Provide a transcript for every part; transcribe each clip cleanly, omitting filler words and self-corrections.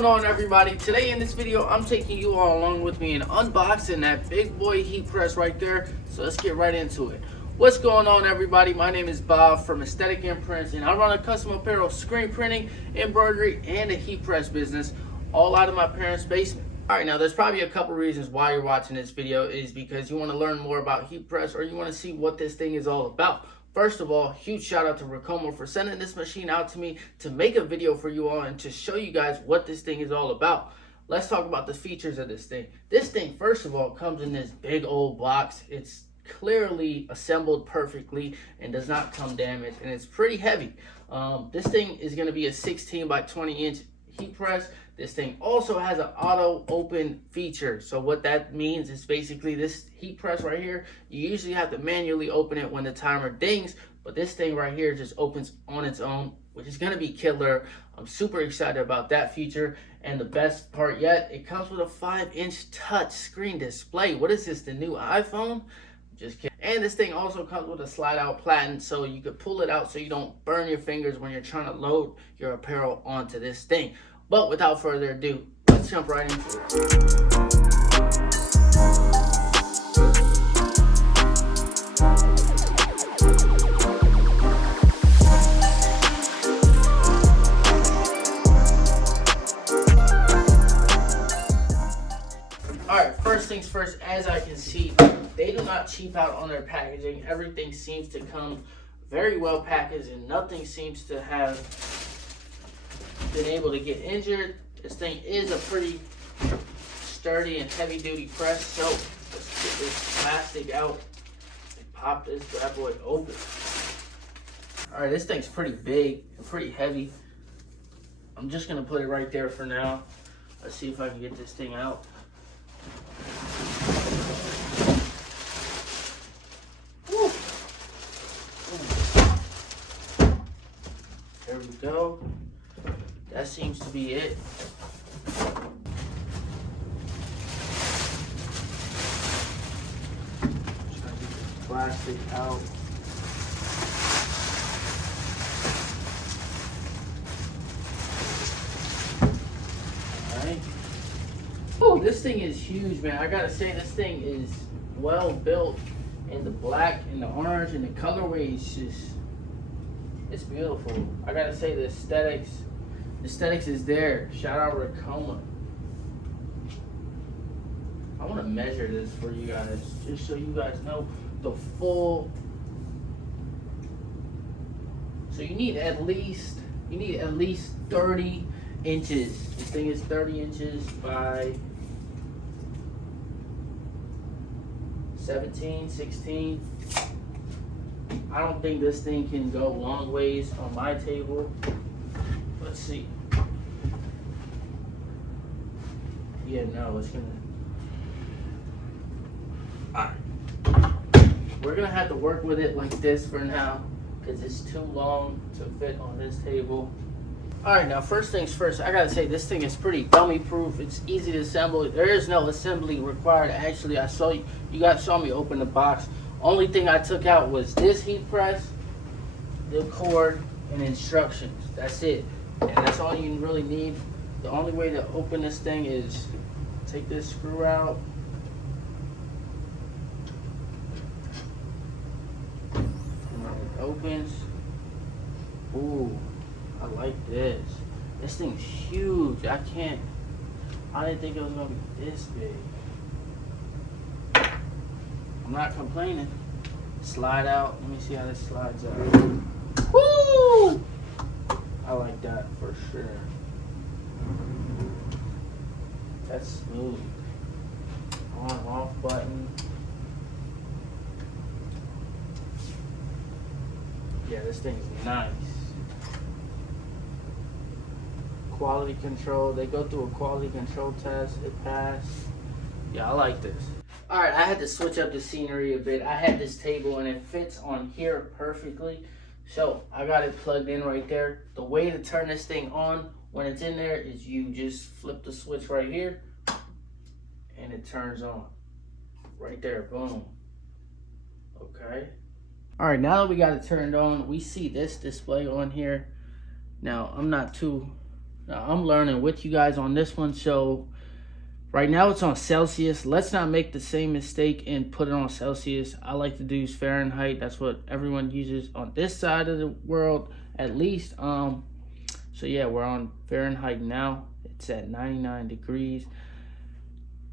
going on, everybody? Today in this video, I'm taking you all along with me and unboxing that big boy heat press right there. So let's get right into it. What's going on, everybody? My name is Bob from Aesthetic Imprints, and I run a custom apparel screen printing, embroidery, and a heat press business, all out of my parents' basement. Alright, now there's probably a couple reasons why you're watching this video. Is because you want to learn more about heat press, or you want to see what this thing is all about. First of all, huge shout out to Ricoma for sending this machine out to me to make a video for you all and to show you guys what this thing is all about. Let's talk about the features of this thing. This thing, first of all, comes in this big old box. It's clearly assembled perfectly and does not come damaged, and it's pretty heavy. This thing is going to be a 16 by 20 inch heat press. This thing also has an auto open feature. So what that means is basically this heat press right here, you usually have to manually open it when the timer dings, but this thing right here just opens on its own, which is going to be killer. I'm super excited about that feature. And the best part yet, it comes with a 5-inch touch screen display. What is this, the new iPhone? Just kidding. And this thing also comes with a slide out platen, so you could pull it out so you don't burn your fingers when you're trying to load your apparel onto this thing. But without further ado, let's jump right into it. Alright, first things first, as I can see, they do not cheap out on their packaging. Everything seems to come very well packaged, and nothing seems to have been able to get injured. This thing is a pretty sturdy and heavy duty press, so let's get this plastic out and pop this bad boy open. Alright, this thing's pretty big and pretty heavy. I'm just gonna put it right there for now. Let's see if I can get this thing out. Woo. There we go. That seems to be it. Just gonna get the plastic out. Alright. Oh, this thing is huge, man. I gotta say, this thing is well built. And the black and the orange and the colorway is just, it's beautiful. I gotta say, the aesthetics is there. Shout out Ricoma. I want to measure this for you guys, just so you guys know the full. So you need at least 30 inches. This thing is 30 inches by 17, 16. I don't think this thing can go long ways on my table. Let's see. Yeah, no, it's gonna. Alright. We're gonna have to work with it like this for now, because it's too long to fit on this table. Alright, now first things first, I gotta say, this thing is pretty dummy proof. It's easy to assemble. There is no assembly required. Actually, you guys saw me open the box. Only thing I took out was this heat press, the cord, and instructions. That's it. And that's all you really need. The only way to open this thing is take this screw out. And it opens. Ooh, I like this. This thing's huge. I didn't think it was gonna be this big. I'm not complaining. Slide out. Let me see how this slides out. Woo! I like that for sure. That's smooth. On off button. Yeah, this thing's nice. Quality control. They go through a quality control test. It passed. Yeah, I like this. Alright, I had to switch up the scenery a bit. I had this table and it fits on here perfectly. So I got it plugged in right there. The way to turn this thing on when it's in there is you just flip the switch right here and it turns on. Right there, boom. Okay. All right, now that we got it turned on, we see this display on here. Now, I'm not too Now, I'm learning with you guys on this one. So right now it's on Celsius. Let's not make the same mistake and put it on Celsius. I like to do Fahrenheit. That's what everyone uses on this side of the world, at least. So yeah, we're on Fahrenheit now. It's at 99 degrees.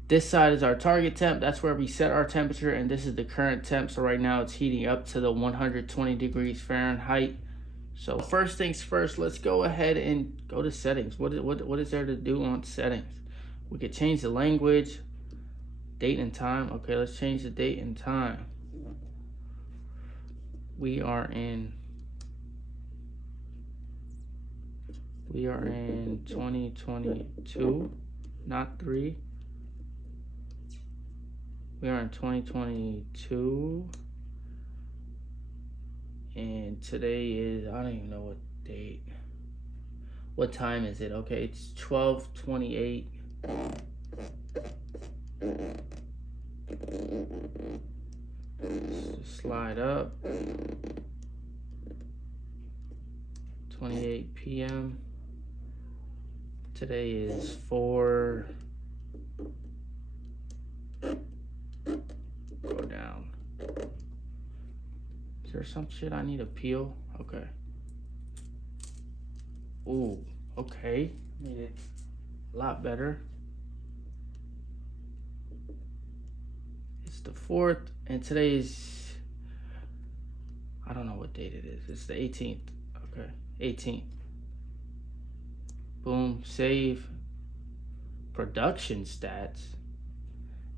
This side is our target temp. That's where we set our temperature, and this is the current temp. So right now it's heating up to the 120 degrees Fahrenheit. So first things first, let's go ahead and go to settings. What is there to do on settings? We could change the language, date and time. Okay, let's change the date and time. We are in 2022, not 3. We are in 2022. And today is, I don't even know what date. What time is it? Okay, it's 12:28. Slide up. 28 p.m. Today is 4. Go down. Is there some shit I need to peel? Okay. Ooh, okay. Made it a lot better. It's the 4th, and today's, I don't know what date it is. It's the 18th. Okay, 18th. Boom, save. Production stats.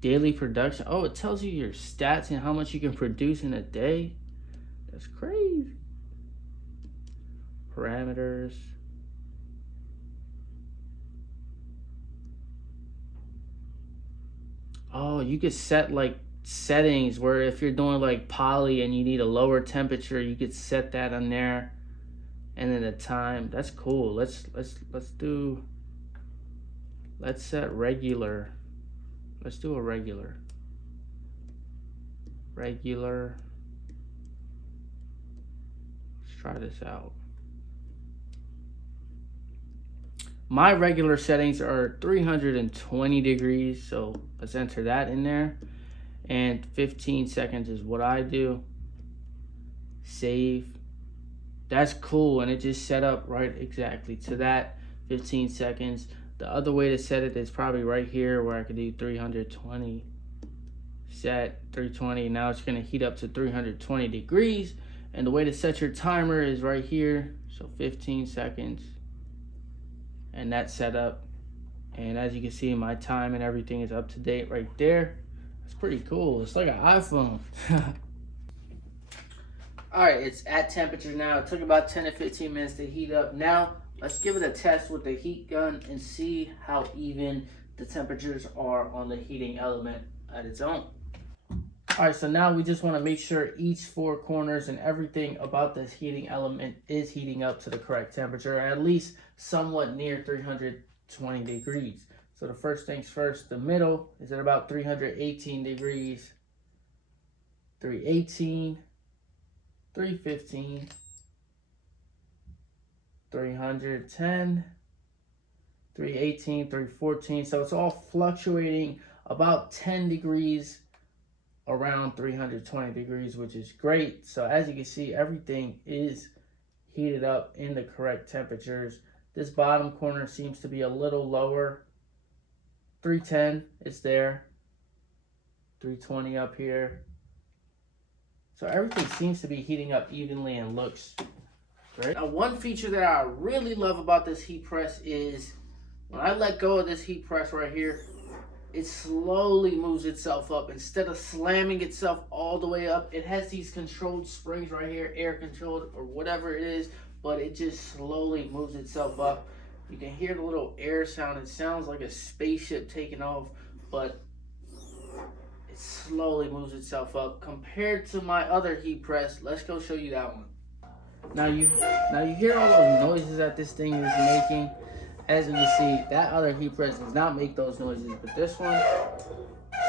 Daily production. Oh, it tells you your stats and how much you can produce in a day. That's crazy. Parameters. Oh, you could set like settings where if you're doing like poly and you need a lower temperature, you could set that on there. And then the time. That's cool. Let's set regular. Let's do a regular. Regular. Let's try this out. My regular settings are 320 degrees, so let's enter that in there. And 15 seconds is what I do. Save. That's cool, and it just set up right exactly to that. 15 seconds. The other way to set it is probably right here where I could do 320. Set 320. Now it's going to heat up to 320 degrees. And the way to set your timer is right here. So 15 seconds. And that's set up. And as you can see, my time and everything is up to date right there. It's pretty cool. It's like an iPhone. Alright, it's at temperature now. It took about 10 to 15 minutes to heat up. Now, let's give it a test with the heat gun and see how even the temperatures are on the heating element at its own. Alright, so now we just want to make sure each 4 corners and everything about this heating element is heating up to the correct temperature, or at least somewhat near 320 degrees. So the first things first, the middle is at about 318 degrees, 318, 315, 310, 318, 314. So it's all fluctuating about 10 degrees around 320 degrees, which is great. So as you can see, everything is heated up in the correct temperatures. This bottom corner seems to be a little lower. 310 is there. 320 up here. So everything seems to be heating up evenly and looks great. Now, one feature that I really love about this heat press is when I let go of this heat press right here, it slowly moves itself up. Instead of slamming itself all the way up, it has these controlled springs right here, air controlled or whatever it is, but it just slowly moves itself up. You can hear the little air sound. It sounds like a spaceship taking off, but it slowly moves itself up compared to my other heat press. Let's go show you that one. Now you hear all those noises that this thing is making. As you can see, that other heat press does not make those noises, but this one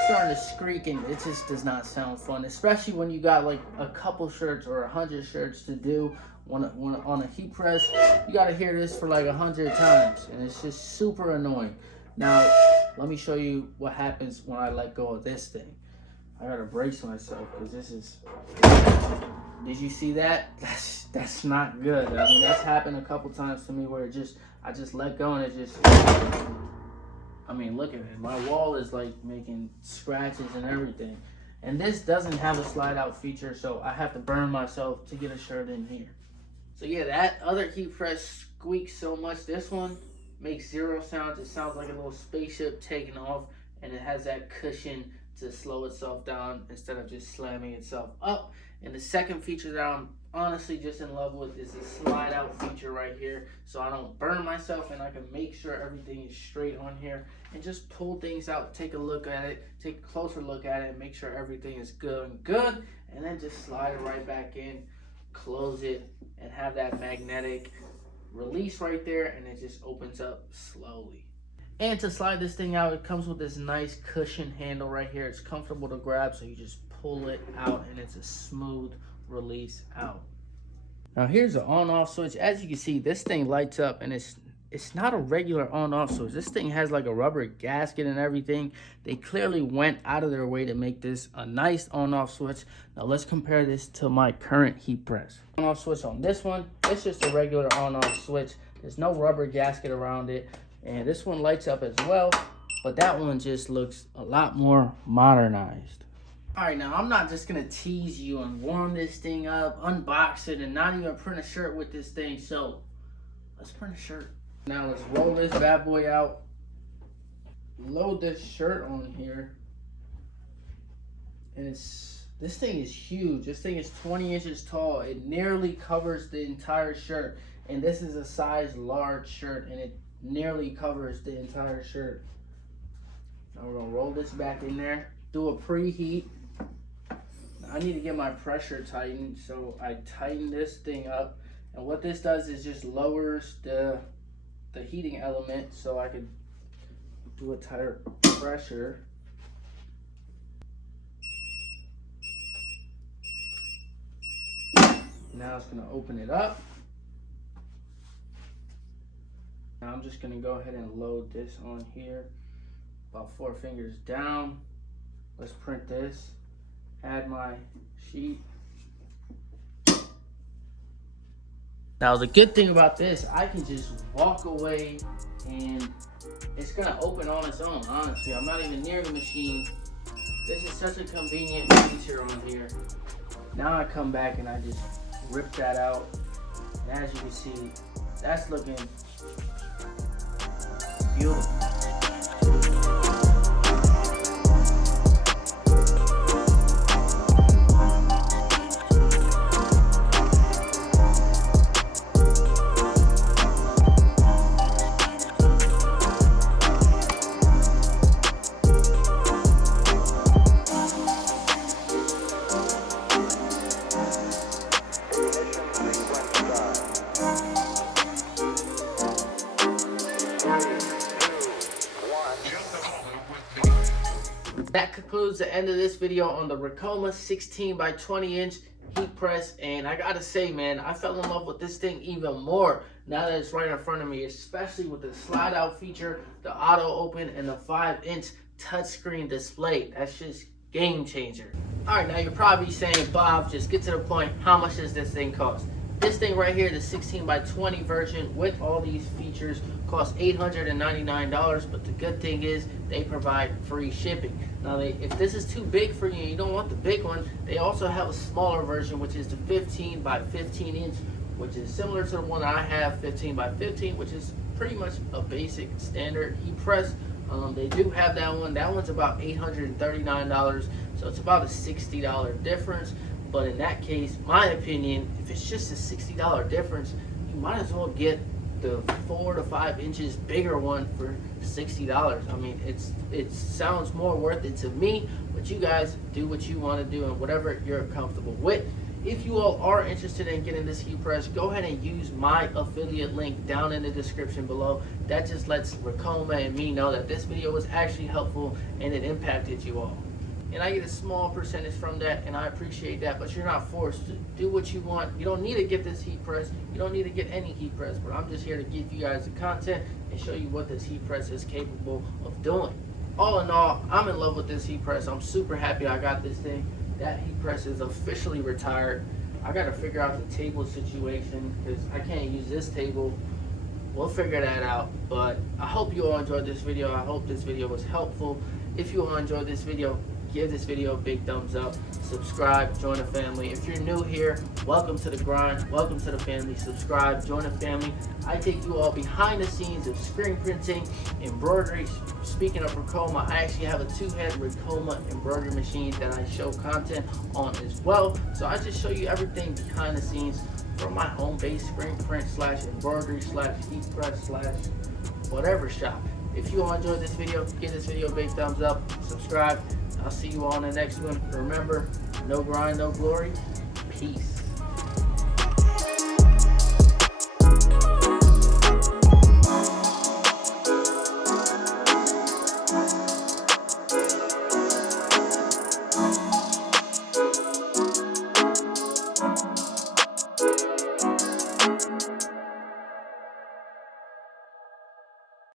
starting to squeak and it just does not sound fun, especially when you got like a couple shirts or 100 shirts to do on a heat press. You got to hear this for like 100 times and it's just super annoying. Now, let me show you what happens when I let go of this thing. I gotta brace myself because this is, did you see that? That's not good. I mean, that's happened a couple times to me where I just let go and it just, I mean, look at it. My wall is like making scratches and everything. And this doesn't have a slide out feature, so I have to burn myself to get a shirt in here. So yeah, that other heat press squeaks so much. This one makes zero sounds. It sounds like a little spaceship taking off, and it has that cushion to slow itself down instead of just slamming itself up. And the second feature that I'm honestly just in love with is the slide out feature right here, so I don't burn myself and I can make sure everything is straight on here and just pull things out, take a look at it, take a closer look at it, and make sure everything is good, and then just slide it right back in, close it, and have that magnetic release right there, and it just opens up slowly. And to slide this thing out, it comes with this nice cushion handle right here. It's comfortable to grab, so you just pull it out and it's a smooth release out. Now here's the on-off switch. As you can see, this thing lights up, and it's not a regular on-off switch. This thing has like a rubber gasket and everything. They clearly went out of their way to make this a nice on-off switch. Now let's compare this to my current heat press. On-off switch on this one, it's just a regular on-off switch. There's no rubber gasket around it. And this one lights up as well, but that one just looks a lot more modernized. All right, now I'm not just gonna tease you and warm this thing up, unbox it, and not even print a shirt with this thing. So let's print a shirt. Now let's roll this bad boy out, load this shirt on here, and this thing is huge. This thing is 20 inches tall. It nearly covers the entire shirt, and this is a size large shirt, and it nearly covers the entire shirt. Now we're gonna roll this back in there, do a preheat. Now I need to get my pressure tightened, so I tighten this thing up, and what this does is just lowers the heating element so I can do a tighter pressure. Now it's gonna open it up. Now I'm just gonna go ahead and load this on here, about 4 fingers down. Let's print this, add my sheet. Now the good thing about this, I can just walk away and it's gonna open on its own, honestly. I'm not even near the machine. This is such a convenient feature on here. Now I come back and I just rip that out. And as you can see, that's looking beautiful. That concludes the end of this video on the Ricoma 16x20 heat press, and I gotta say, man, I fell in love with this thing even more now that it's right in front of me, especially with the slide out feature, the auto open, and the 5-inch touchscreen display. That's just game changer. All right, now you're probably saying, Bob, just get to the point. How much does this thing cost? This thing right here, the 16x20 version with all these features, costs $899, but the good thing is they provide free shipping. Now, if this is too big for you and you don't want the big one, they also have a smaller version, which is the 15x15 which is similar to the one I have, 15x15, which is pretty much a basic standard heat press. They do have that one. That one's about $839, so it's about a $60 difference. But in that case, my opinion, if it's just a $60 difference, you might as well get the 4 to 5 inches bigger one for $60. I mean, it sounds more worth it to me, but you guys do what you want to do and whatever you're comfortable with. If you all are interested in getting this heat press, go ahead and use my affiliate link down in the description below. That just lets Ricoma and me know that this video was actually helpful and it impacted you all. And I get a small percentage from that, and I appreciate that, but you're not forced to do what you want. You don't need to get this heat press. You don't need to get any heat press, but I'm just here to give you guys the content and show you what this heat press is capable of doing. All in all, I'm in love with this heat press. I'm super happy I got this thing. That heat press is officially retired. I got to figure out the table situation because I can't use this table. We'll figure that out, but I hope you all enjoyed this video. I hope this video was helpful. If you all enjoyed this video, give this video a big thumbs up, subscribe, join the family. If you're new here, welcome to the grind, welcome to the family. Subscribe, join the family. I take you all behind the scenes of screen printing, embroidery. Speaking of Ricoma, I actually have a 2-head Ricoma embroidery machine that I show content on as well. So I just show you everything behind the scenes from my home-based screen print / embroidery / heat press / whatever shop. If you all enjoyed this video, give this video a big thumbs up, subscribe. I'll see you all in the next one. Remember, no grind, no glory. Peace.